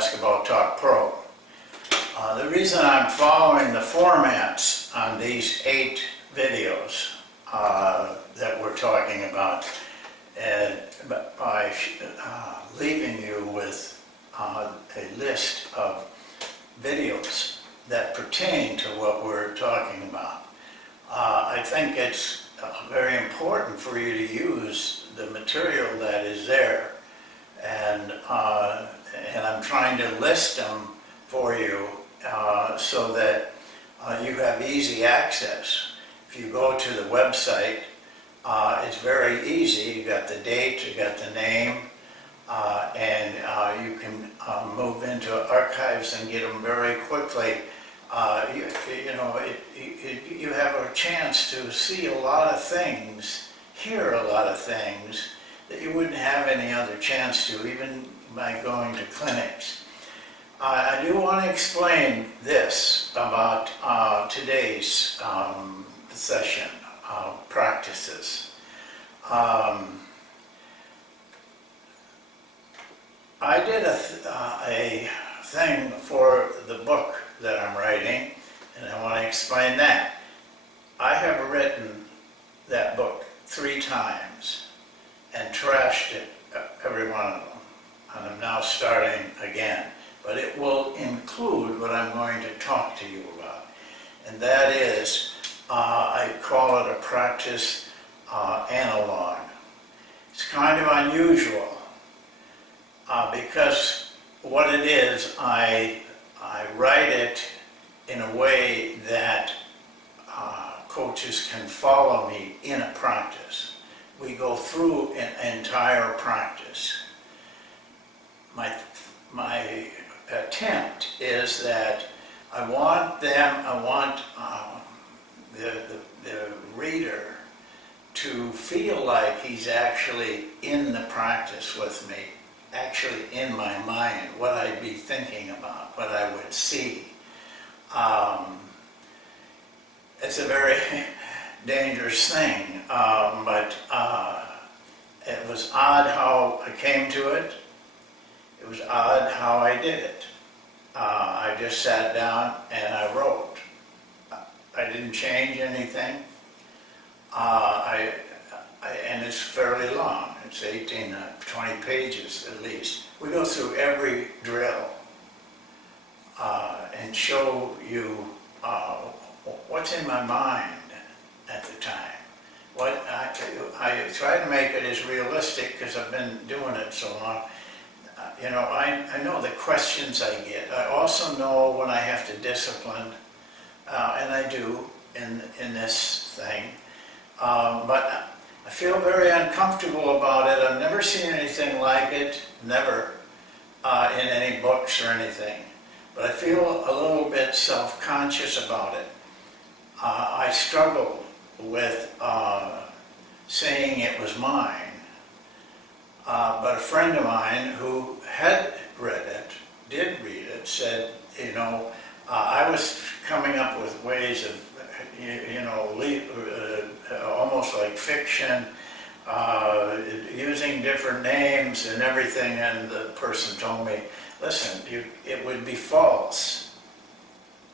Basketball Talk Pro. The reason I'm following the formats on these 8 videos that we're talking about, by leaving you with a list of videos that pertain to what we're talking about. I think it's very important for you to use the material that is there, and I'm trying to list them for you so that you have easy access. If you go to the website, it's very easy. You got the date, you got the name, and you can move into archives and get them very quickly. You have a chance to see a lot of things, hear a lot of things that you wouldn't have any other chance to, even by going to clinics. I do want to explain this about today's session, practices. I did a thing for the book that I'm writing, and I want to explain that. I have written that book 3 times and trashed it, every one of them, and I'm now starting again. But it will include what I'm going to talk to you about, and that is, I call it a practice analog. It's kind of unusual because what it is, I write it in a way that coaches can follow me in a practice. We go through an entire practice. My attempt is that I want the reader to feel like he's actually in the practice with me, actually in my mind, what I'd be thinking about, what I would see. It's a very dangerous thing, but it was odd how I came to it. It was odd how I did it. I just sat down and I wrote. I didn't change anything. And it's fairly long. It's 18, 20 pages at least. We go through every drill and show you what's in my mind at the time. I try to make it as realistic because I've been doing it so long. I know the questions I get. I also know when I have to discipline, and I do in this thing. But I feel very uncomfortable about it. I've never seen anything like it, never, in any books or anything. But I feel a little bit self-conscious about it. I struggled with saying it was mine. But a friend of mine who had read it, did read it, said, I was coming up with ways of, almost like fiction, using different names and everything, and the person told me, listen, it would be false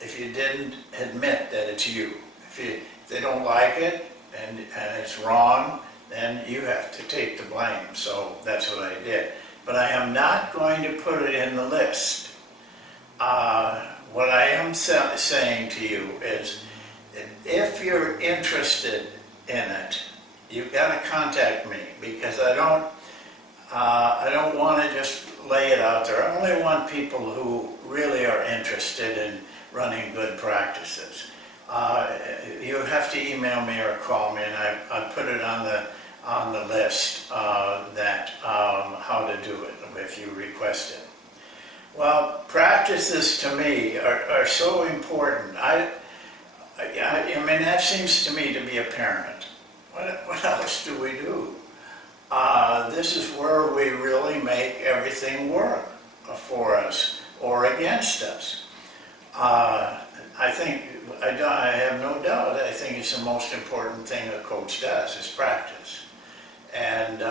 if you didn't admit that it's you. If they don't like it and it's wrong, then you have to take the blame. So that's what I did. But I am not going to put it in the list. What I am saying to you is, if you're interested in it, you've got to contact me, because I don't want to just lay it out there. I only want people who really are interested in running good practices. You have to email me or call me, and I put it on the list that how to do it if you request it. Well, practices to me are so important. I mean, that seems to me to be apparent. What else do we do? This is where we really make everything work for us or against us. I think, I have no doubt, I think it's the most important thing a coach does, is practice. And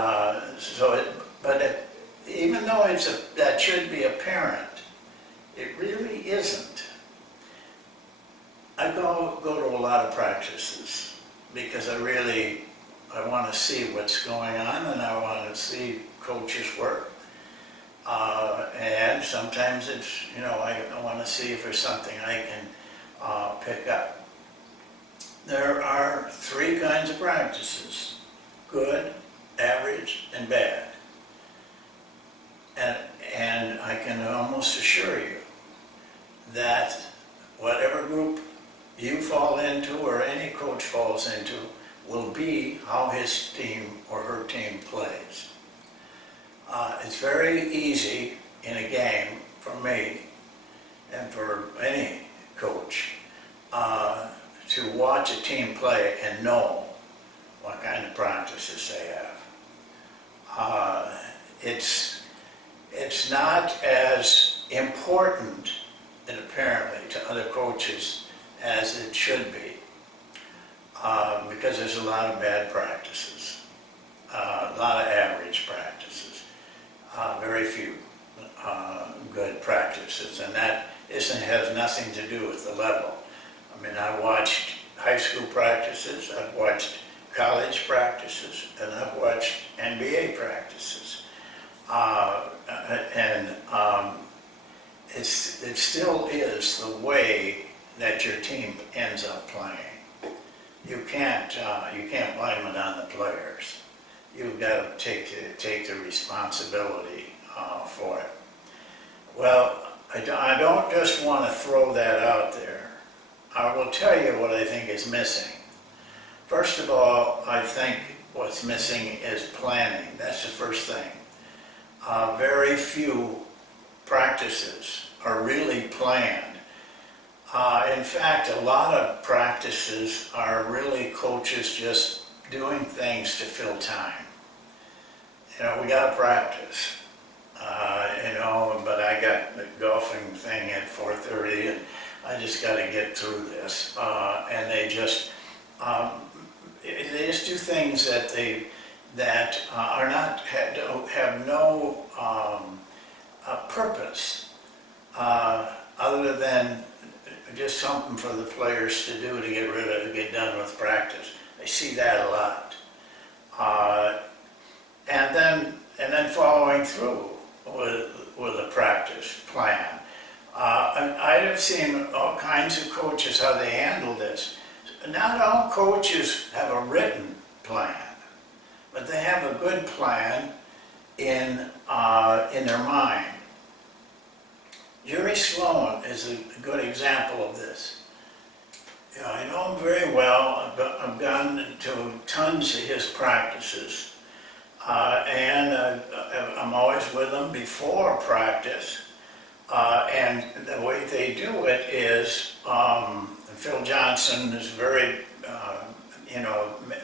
even though that should be apparent, It really isn't. I go to a lot of practices because I want to see what's going on, and I want to see coaches work. And sometimes it's, I want to see if there's something I can pick up. There are three kinds of practices: good, average, and bad. And I can almost assure you that whatever group you fall into or any coach falls into will be how his team or her team plays. It's very easy in a game for me and for any coach to watch a team play and know what kind of practices they have. It's not as important, and apparently, to other coaches as it should be, because there's a lot of bad practices, a lot of average practices, very few good practices, and that has nothing to do with the level. I mean, I watched high school practices, I've watched college practices, and I've watched NBA practices. It still is the way that your team ends up playing. You can't blame it on the players. You've got to take the responsibility for it. Well, I don't just want to throw that out there. I will tell you what I think is missing. First of all, I think what's missing is planning. That's the first thing. Very few practices are really planned. In fact, a lot of practices are really coaches just doing things to fill time. We got to practice, but I got the golfing thing at 4:30 and I just got to get through this. And they just do things that are not have no purpose other than just something for the players to do to get done with practice. I see that a lot, and then following through with a practice plan. I have seen all kinds of coaches how they handle this. Not all coaches have a written plan, but they have a good plan in their mind. Jerry Sloan is a good example of this. I know him very well. I've gone to tons of his practices, and I'm always with him before practice. And the way they do it is, Phil Johnson is very,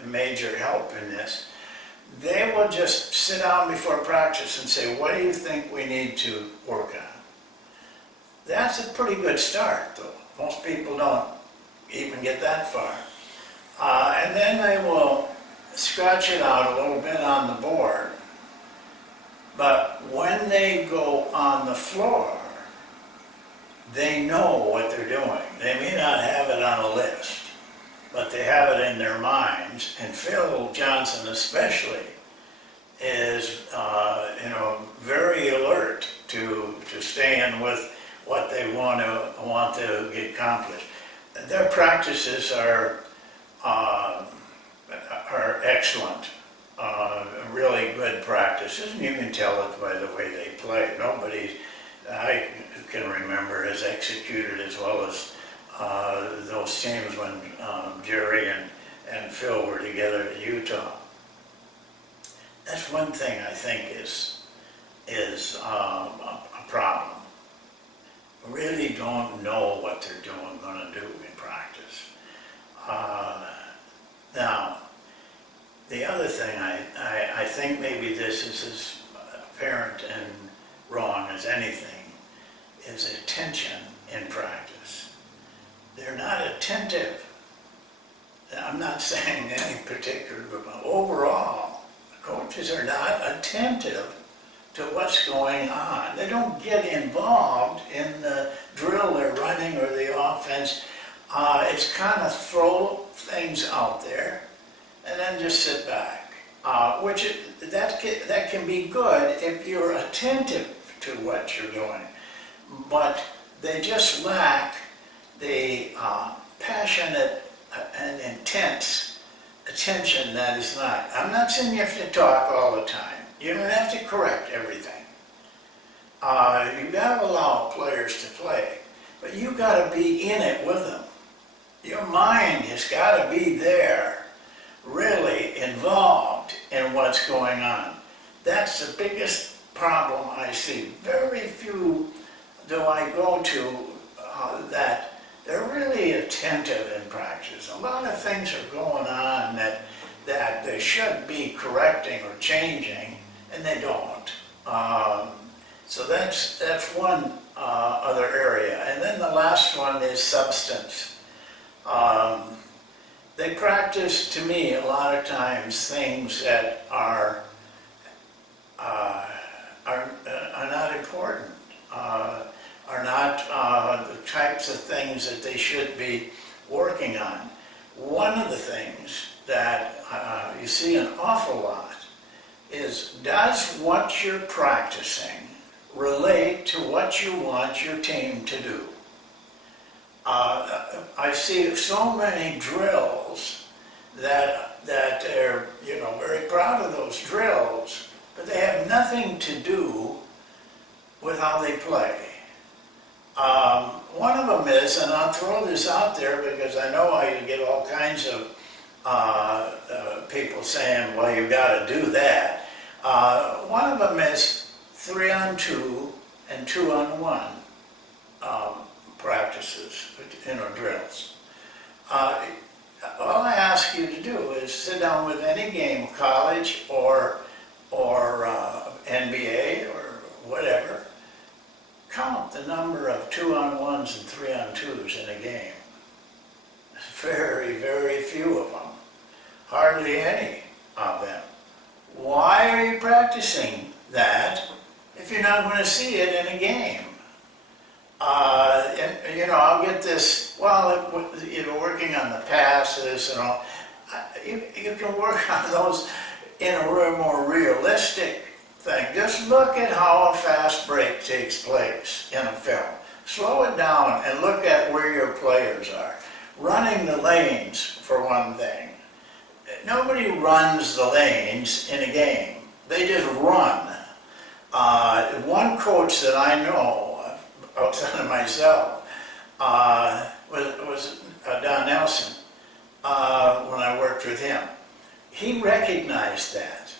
major help in this. They will just sit down before practice and say, what do you think we need to work on? That's a pretty good start, though. Most people don't even get that far. And then they will scratch it out a little bit on the board. But when they go on the floor, they know what they're doing. They may not have it on a list, but they have it in their minds. And Phil Johnson especially is, very alert to staying with what they want to get accomplished. Their practices are excellent, really good practices, and you can tell it by the way they play. Nobody I can remember has executed as well as those teams when Jerry and Phil were together at Utah. That's one thing I think is a problem. Really don't know what they're going to do in practice. Now, the other thing I think maybe this is as apparent and wrong as anything is attention in practice. They're not attentive. I'm not saying any particular group, but overall, coaches are not attentive to what's going on. They don't get involved in the drill they're running or the offense. It's kind of throw things out there and then just sit back, that can be good if you're attentive to what you're doing. But they just lack the passionate and intense attention that is not. I'm not saying you have to talk all the time. You don't have to correct everything. You've got to allow players to play, but you've got to be in it with them. Your mind has got to be there, really involved in what's going on. That's the biggest problem I see. Very few do I go to that they're really attentive in practice. A lot of things are going on that they should be correcting or changing, and they don't. So that's one other area. And then the last one is substance. They practice, to me, a lot of times things that are not important, are not the types of things that they should be working on. One of the things that you see an awful lot is, does what you're practicing relate to what you want your team to do? I see so many drills that they're very proud of those drills, but they have nothing to do with how they play. One of them is, and I'll throw this out there because I know I get all kinds of people saying, well, you've got to do that. One of them is 3-on-2 and 2-on-1 practices, drills. All I ask you to do is sit down with any game, college or NBA or whatever. Count the number of 2-on-1s and 3-on-2s in a game. Very, very few of them. Hardly any of them. Why are you practicing that if you're not going to see it in a game? I'll get this, working on the passes and all. You can work on those in a more realistic thing. Just look at how a fast break takes place in a film. Slow it down and look at where your players are. Running the lanes, for one thing. Nobody runs the lanes in a game. They just run. One coach that I know, outside of myself, was Don Nelson, when I worked with him. He recognized that.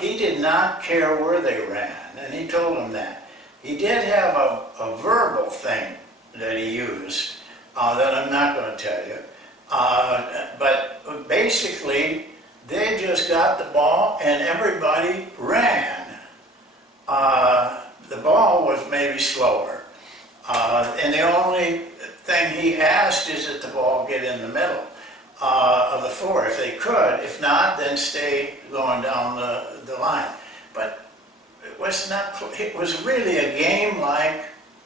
He did not care where they ran, and he told them that. He did have a verbal thing that he used that I'm not going to tell you. But basically, they just got the ball and everybody ran. The ball was maybe slower. And the only thing he asked is that the ball get in the middle of the floor if they could. If not, then stay going down the line. But it was really a game-like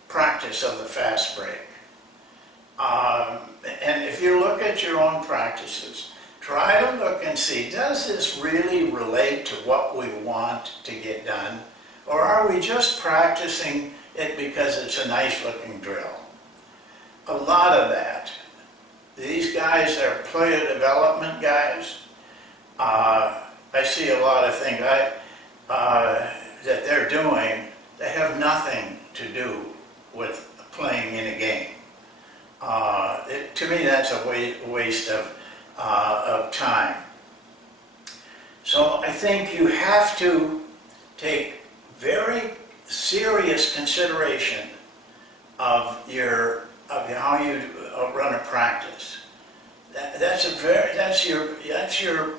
practice of the fast break. And if you look at your own practices, try to look and see, does this really relate to what we want to get done? Or are we just practicing it because it's a nice looking drill? A lot of that. These guys are player development guys. I see a lot of things that they're doing that have nothing to do with playing in a game. To me, that's a waste of time. So I think you have to take very serious consideration of how you run a practice. That's your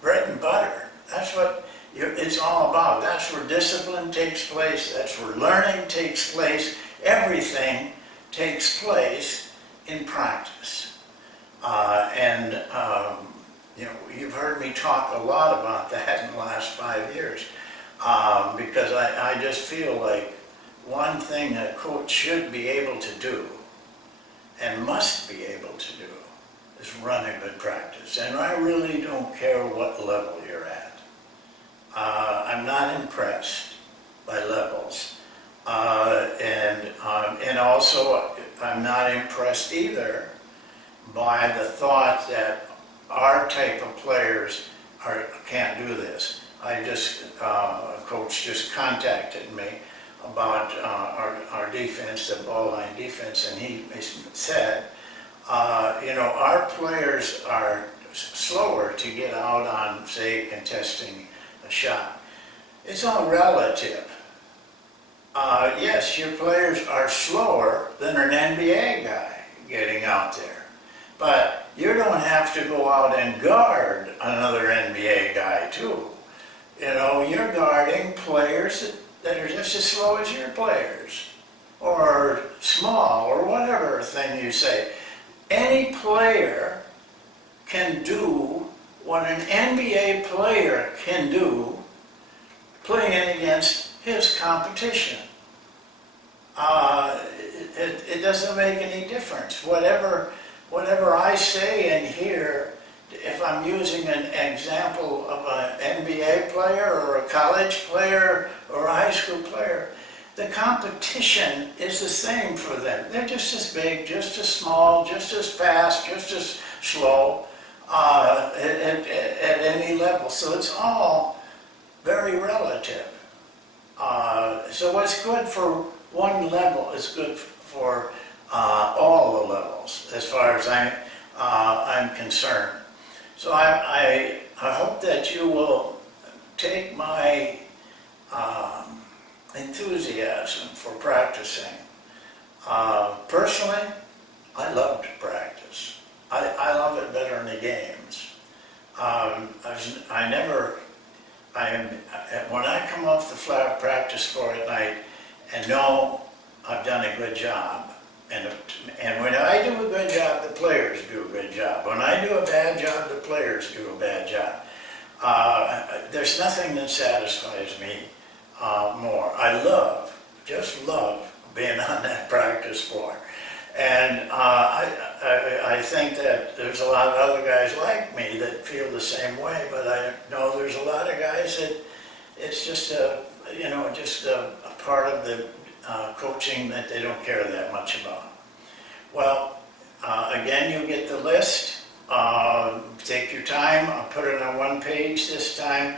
bread and butter. That's what it's all about. That's where discipline takes place. That's where learning takes place. Everything takes place in practice. You've heard me talk a lot about that in the last 5 years. Because I just feel like one thing a coach should be able to do and must be able to do is run a good practice. And I really don't care what level you're at. I'm not impressed by levels. And also, I'm not impressed either by the thought that our type of players can't do this. A coach just contacted me about our defense, the ball line defense, and he said, our players are slower to get out on, say, contesting a shot. It's all relative. Yes, your players are slower than an NBA guy getting out there. But you don't have to go out and guard another NBA guy, too. You're guarding players that are just as slow as your players, or small, or whatever thing you say. Any player can do what an NBA player can do playing against his competition. It doesn't make any difference. Whatever I say and hear, if I'm using an example of an NBA player or a college player or a high school player, the competition is the same for them. They're just as big, just as small, just as fast, just as slow at any level. So it's all very relative. So what's good for one level is good for all the levels, as far as I'm concerned. So I hope that you will take my enthusiasm for practicing. Personally, I love to practice. I love it better in the games. When I come off the flat practice floor at night and know I've done a good job, and when I do a good job, the players do a good job. When I do a bad job, the players do a bad job. There's nothing that satisfies me more. I just love being on that practice floor. And I think that there's a lot of other guys like me that feel the same way, but I know there's a lot of guys that it's just a part of the coaching that they don't care that much about. Well, again, you get the list. Take your time. I'll put it on one page this time.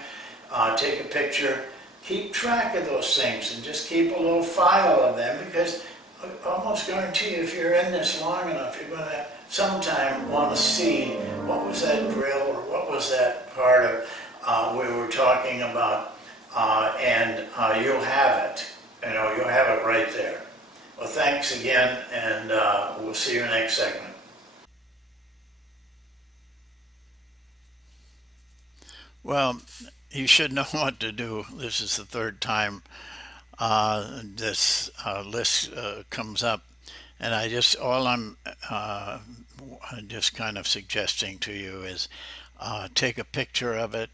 Take a picture. Keep track of those things and just keep a little file of them, because I almost guarantee you, if you're in this long enough, you're going to sometime want to see what was that drill or what was that part of we were talking about, and you'll have it. You'll have it right there. Well, thanks again, and we'll see you next segment. Well, you should know what to do. This is the third time this list comes up, and all I'm just kind of suggesting to you is take a picture of it,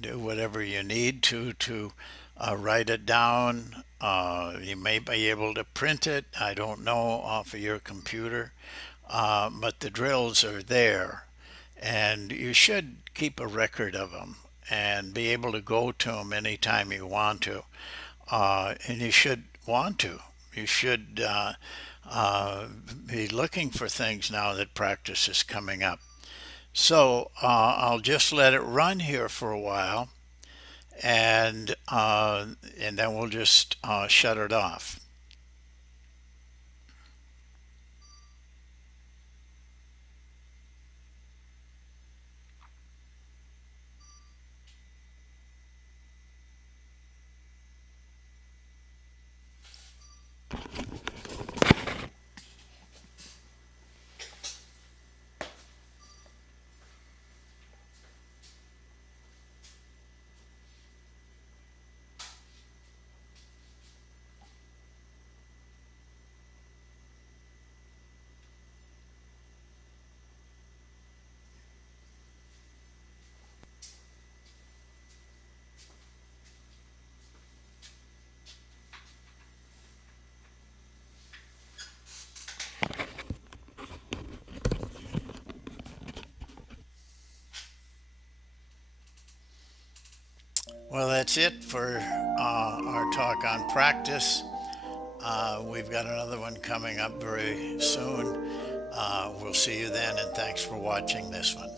do whatever you need to write it down. You may be able to print it, I don't know, off of your computer, but the drills are there, and you should keep a record of them and be able to go to them anytime you want to. And you should want to. You should be looking for things now that practice is coming up. So I'll just let it run here for a while, and then we'll just shut it off. Well, that's it for our talk on practice. We've got another one coming up very soon. We'll see you then, and thanks for watching this one.